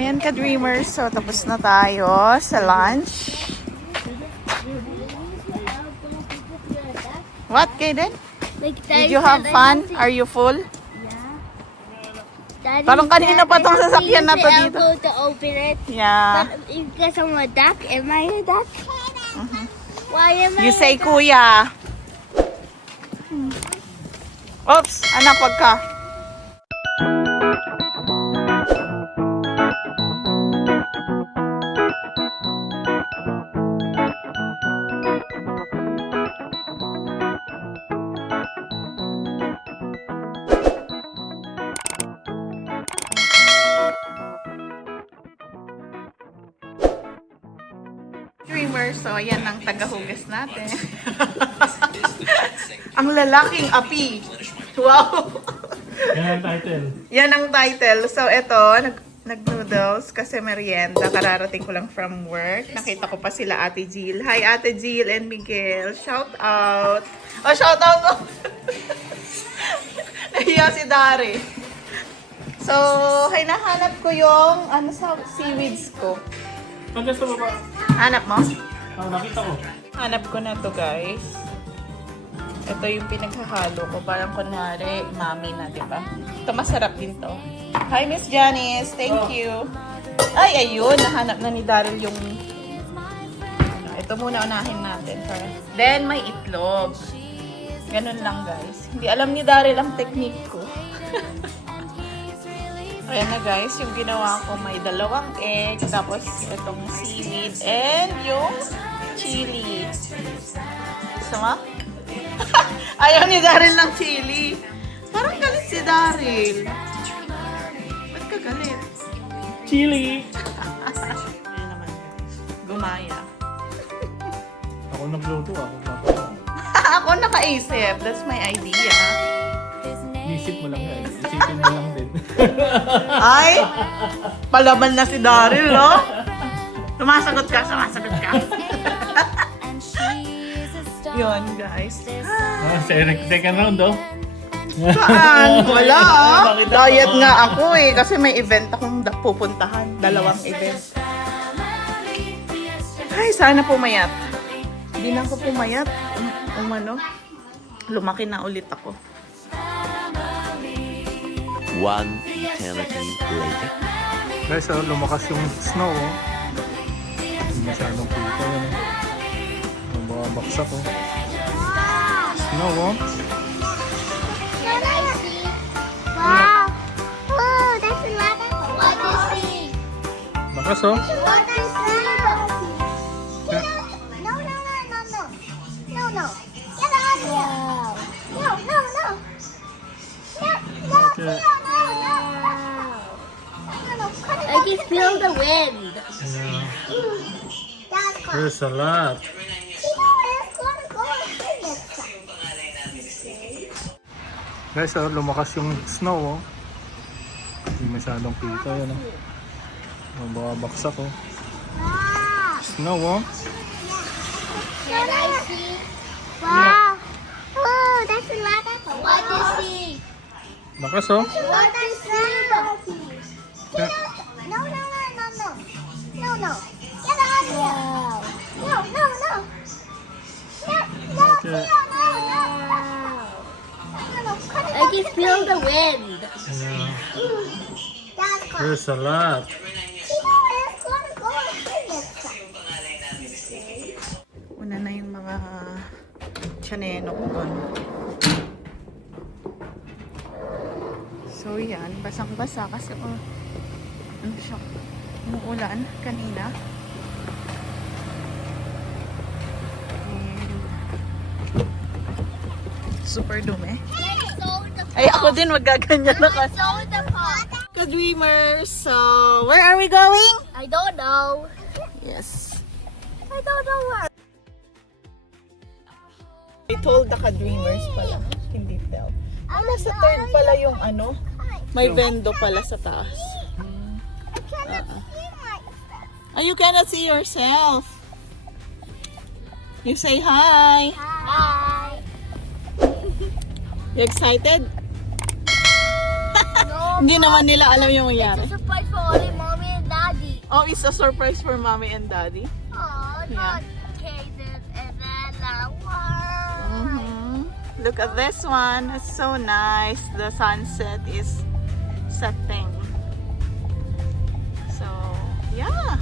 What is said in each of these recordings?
Ayan ka-dreamers, so tapos na tayo sa lunch. What, Kaden? Did you have fun? Are you full? Daddy Parang kanina pa tong sasakyan na to use the dito. elbow to open it. Yeah. But because I'm a duck, am I a duck? Why am I You say a duck? kuya. Oops, anak, wag ka. Dreamer, so ayan ang tagahugas natin. Ang lalaking api. Wow! Yan ang title. Yan ang title. So ito, nag-noodles kasi merienda. Kararating ko lang from work. Nakita ko pa sila Ate Jill. Hi Ate Jill and Miguel. Shout out. Oh, shout out mo. Nahiya si Dari. So, hinahanap ko yung ano sa seaweeds ko. Hanggang sa baba. Hanap mo? Nakita ko. Hanap ko na to, guys. Ito yung pinaghahalo ko. Parang kunwari, mami na, di ba? Ito, masarap din to. Hi, Miss Janice. Thank you. Ay, ayun. Nahanap na ni Daryl yung... Ito muna unahin natin. Then, may itlog. Ganun lang, guys. Hindi alam ni Daryl ang technique ko. Ayan na, guys. Yung ginawa ko, may 2 egg. Tapos, itong seaweed. And yung chili. Gusto mo? Ayaw ni Daryl ng chili. Parang galit si Daryl. Ba't ka galit? Chili! Ayan naman. Gumaya. Ako nagluto ako. Ako nakaisip. That's my idea. Isip mo lang yan. Isipin mo lang din. Ay! Palaban na si Daryl, no? Sumasagot ka. Yun, guys. Second round, oh. Saan? Wala, ah. Bakit ako? Diet nga ako eh. Kasi may event akong pupuntahan. 2 event. Ay, sana pumayat. Hindi na ako pumayat. Lumaki na ulit ako. One eternity later. Guys, lumakas yung snow, oh. Hindi masyadong kita yun, oh. Yung mga baksak, oh. Snow, oh. Can I see? Wow. Oh, that's a lot of what is it? Lakas, oh. What is that? Yeah. No. Get out of here. No. Okay. I can feel the wind. Yeah. That's fun. There's a lot. Let's go next time. Guys, lumakas yung snow, oh. Hindi masyadong kita yun, oh. Yung mga baksak, oh. Snow, oh. Can I see? Wow. Oh, that's a lot of what is it? Lakas, oh. What is that? Yeah. No. Get out of here. No. Okay. I can feel the wind. Yeah. That's fun. There's a lot. Let's go next time. Una na yung mga tsaneno ko doon. So yan, basang-basa kasi ano siya, umuulan kanina. Super dumi. Ay, ako din magaganyan na kasi. Ka-dreamers, so where are we going? I don't know. Yes. I don't know where. I told the ka-dreamers pala. Hindi tell. Ah, nasa third pala yung ano. May vendo pala sa taas. I cannot see myself. Ah, you cannot see yourself. You say hi. Hi. You excited? No, Hindi naman nila alam yung mangyari. it's a surprise for only mommy and dad. Oh, it's a surprise for mommy and daddy. Oh, Yeah. not cases and then that one. Look at this one. It's so nice. The sunset is setting. So, yeah.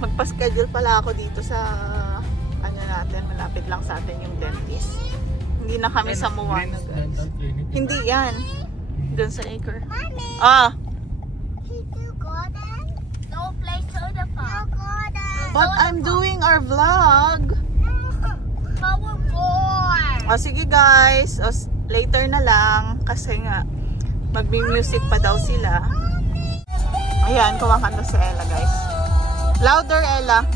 Magpa-schedule pala ako dito sa ano natin, malapit lang sa atin yung dentist. Hindi na kami sa Moana, guys. Dental clinic. Hindi yan. Doon sa acre. Mommy, Ah, he do garden? No play soda pop. No garden. but I'm doing our vlog. PowerPoint. O sige guys, later na lang kasi nga magmi-music pa daw sila. Ayan, kumakanta si Ella guys. Louder Ella.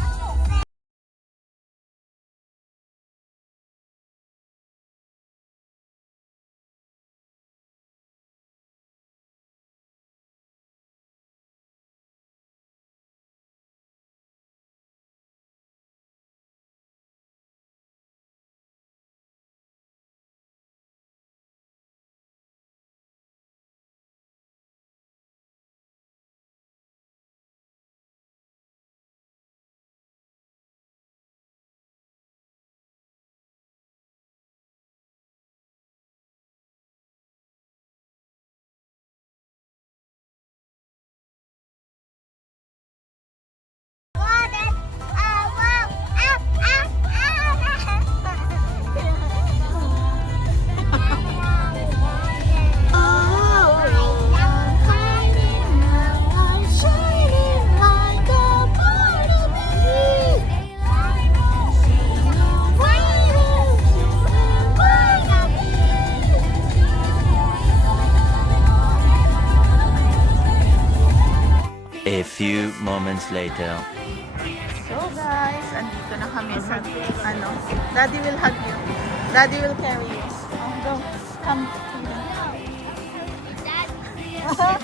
A few moments later. So guys, andito na kami sa ano. Daddy will hug you. Daddy will carry you. Oh, go. Come. That's a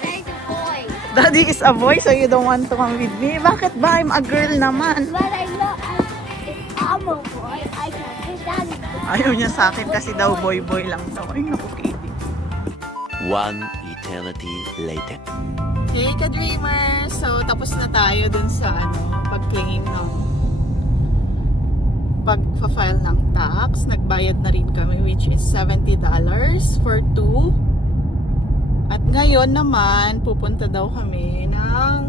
boy. Daddy is a boy so you don't want to come with me. Bakit ba? I'm a girl naman. But I know I'm a boy. I can do daddy. Ayaw niya sa akin kasi daw boy-boy lang daw. Ay, naku, Katie. One eternity later. Hey, ka-dreamers! So, tapos na tayo dun sa pag-claim ng pag-file ng tax. Nagbayad na rin kami which is $70 for 2. At ngayon naman, pupunta daw kami ng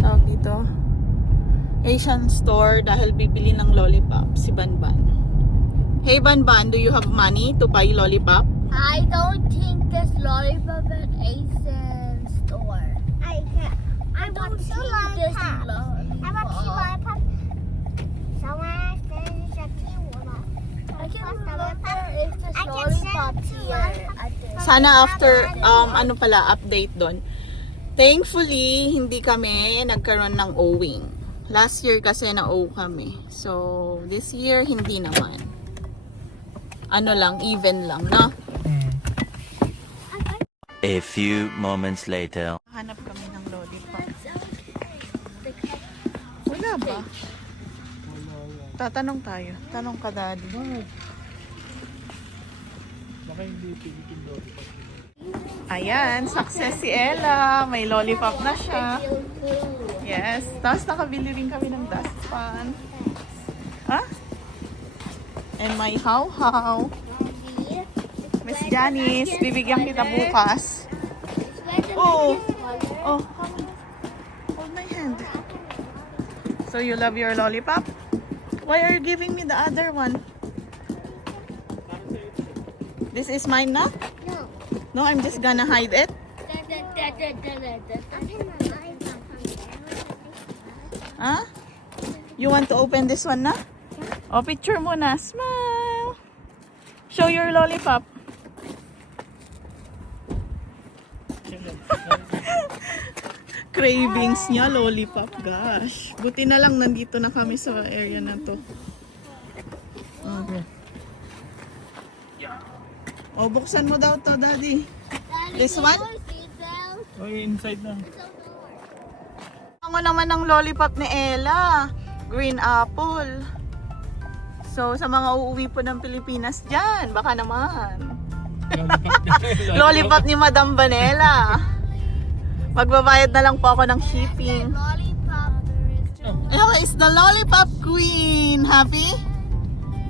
tawag dito Asian store dahil bibili ng lollipop si Banban. Hey Banban, do you have money to buy lollipop? I don't think this lollipop at Asian store. I want to lollipop. I want to lollipop. Someone says a I can remember if this lollipop here. Sana after update doon. Thankfully, hindi kami nagkaroon ng owing. Last year kasi na-owe kami. So, this year hindi naman. Ano lang, even lang, no? A few moments later. Hanap kami ng lollipop. Wala ba? Tatanong tayo. Tanong ka, Daddy. Baka hindi pilitin lollipop. Ayan, success si Ella. May lollipop na siya. Yes. Tapos nakabili rin kami ng dustpan. Ha? And my how-how. Miss Janice, bibigyan kita bukas. Oh! Oh, come on. Hold my hand. So you love your lollipop? Why are you giving me the other one? This is mine na? No. No, I'm just gonna hide it. Huh? You want to open this one na? Oh, picture mo na. Smile! Show your lollipop. Cravings niya, lollipop. Gosh. Buti na lang nandito na kami sa area na to. Okay. Oh, buksan mo daw to, Daddy. This one? Oh, inside na. Ang naman ng lollipop ni Ella. Green apple. So, sa mga uuwi po ng Pilipinas dyan, baka naman. Lollipop ni Madam Vanella. Magbabayad na lang po ako ng shipping. Lollipop. Ella is the lollipop queen. Happy?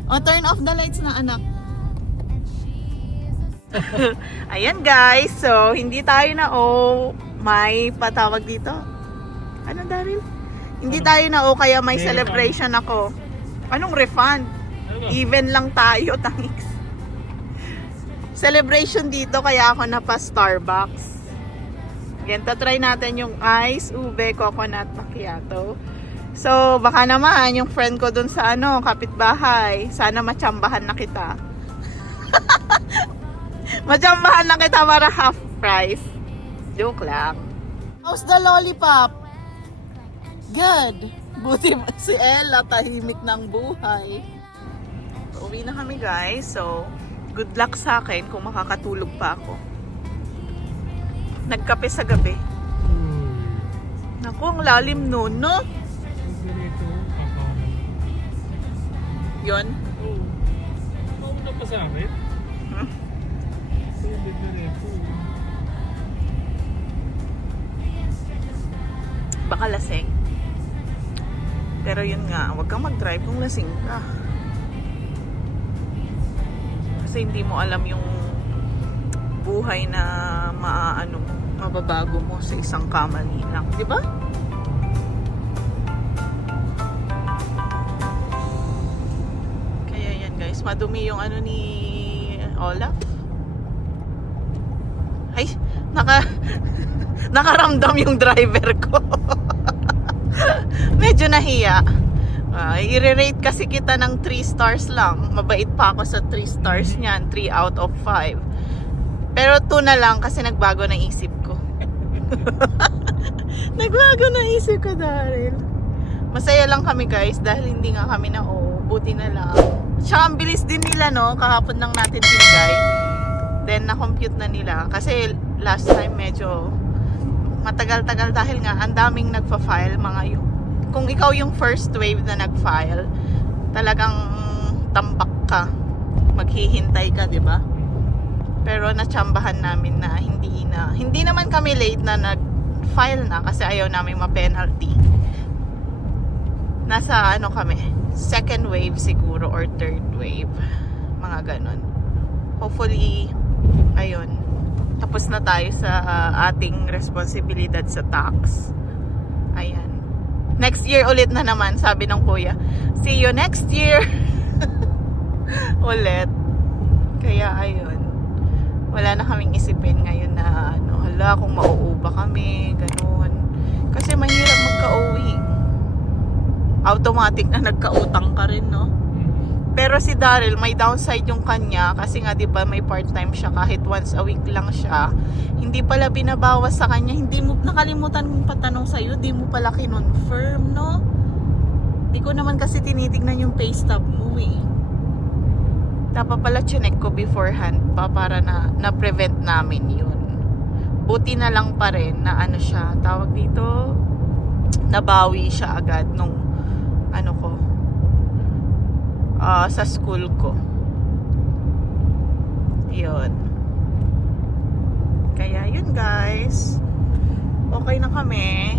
O, turn off the lights na, anak. Ayan guys, so hindi tayo na may patawag dito. Ano, Daryl? Hindi tayo na kaya may May celebration ako. Anong refund? Even lang tayo, thanks. Celebration dito kaya ako na pa Starbucks. Yan, try natin yung ice ube coconut macchiato. So, baka naman yung friend ko dun sa kapitbahay, sana matsambahan na kita. Matsambahan na kita para half price. Joke lang. How's the lollipop? Good. Buti si Ella tahimik ng buhay. Uwi na kami guys. So, good luck sa akin kung makakatulog pa ako. Nagkape sa gabi. Naku, ang lalim nun, no? Ganito, kakanan. Yun. Oo. Oo na pa sa akin. Hmm? Tubig na rito. Baka lasing. Pero yun nga, huwag kang mag-drive kung lasing ka. Kasi hindi mo alam yung buhay na mababago mo sa isang kamali lang. Di ba? Kaya yan guys, madumi yung ni Olaf. Ay, nakaramdam yung driver ko. Medyo nahiya. I-rate kasi kita ng 3 stars lang. Mabait pa ako sa 3 stars niyan. 3 out of 5. Pero 2 na lang kasi nagbago na isip ko. Nagbago na isip ko, Daryl. Masaya lang kami guys dahil hindi nga kami na buti na lang. Tsaka ang bilis din nila, no? Kahapon lang natin binigay. Then na-compute na nila. Kasi last time medyo matagal-tagal dahil nga ang daming nagpa-file kung ikaw yung first wave na nag-file, talagang tambak ka. Maghihintay ka, 'di ba? Pero natsambahan namin na hindi naman kami late na nag-file na kasi ayaw namin ma-penalty. Nasa kami, second wave siguro or third wave. Mga ganon. Hopefully, ayun, tapos na tayo sa ating responsibilidad sa tax. Ayan. Next year ulit na naman, sabi ng kuya. See you next year. Ulit. Kaya ayun. Wala na kaming isipin ngayon na hala kung mauuba kami, ganun. Kasi mahirap magka-uwi. Automatic na nagka-utang ka rin, no? Pero si Daryl, may downside yung kanya kasi nga 'di ba may part-time siya, kahit once a week lang siya. Hindi pala binabawas sa kanya. Hindi mo nakalimutan kong patanong sa iyo, di mo pala kinonfirm, no? Di ko naman kasi tinitingnan yung pay stub mo eh. Dapat pala chinek ko beforehand pa para na-prevent namin yun. Buti na lang pa rin na siya, tawag dito, nabawi siya agad nung sa school ko. Yun. Kaya yun guys. Okay na kami.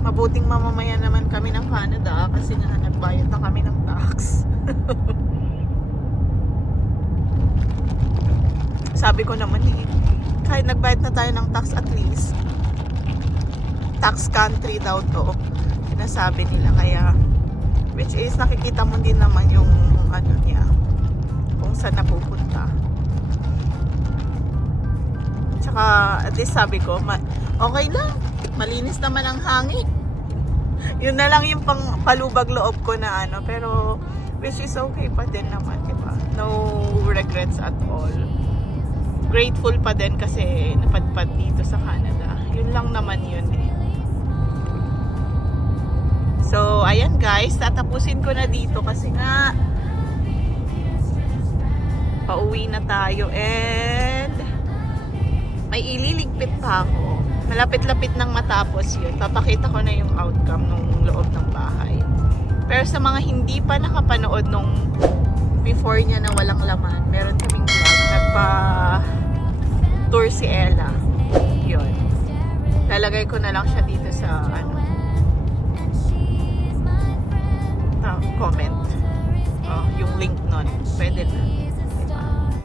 Mabuting mamamaya naman kami ng Canada kasi nga nagbayad na kami ng tax. Sabi ko naman kahit nagbayad na tayo ng tax, at least tax country daw to. Sinasabi nila, kaya which is nakikita mo din naman yung niya, kung saan napupunta. Tsaka at least sabi ko, okay lang, malinis naman ang hangin. Yun na lang yung palubag loob ko na pero which is okay pa din naman, diba? No regrets at all. Grateful pa din kasi napadpad dito sa Canada. Yun lang naman yun eh. So, ayan guys, tatapusin ko na dito kasi nga pauwi na tayo and may ililigpit pa ako. Malapit-lapit nang matapos yun. Papakita ko na yung outcome nung loob ng bahay. Pero sa mga hindi pa nakapanood nung before niya na walang laman, meron kaming vlog. Nagpa-tour si Ella. Yun. Lalagay ko na lang siya dito sa ano, comment. Oh, yung link nun. Pwede na.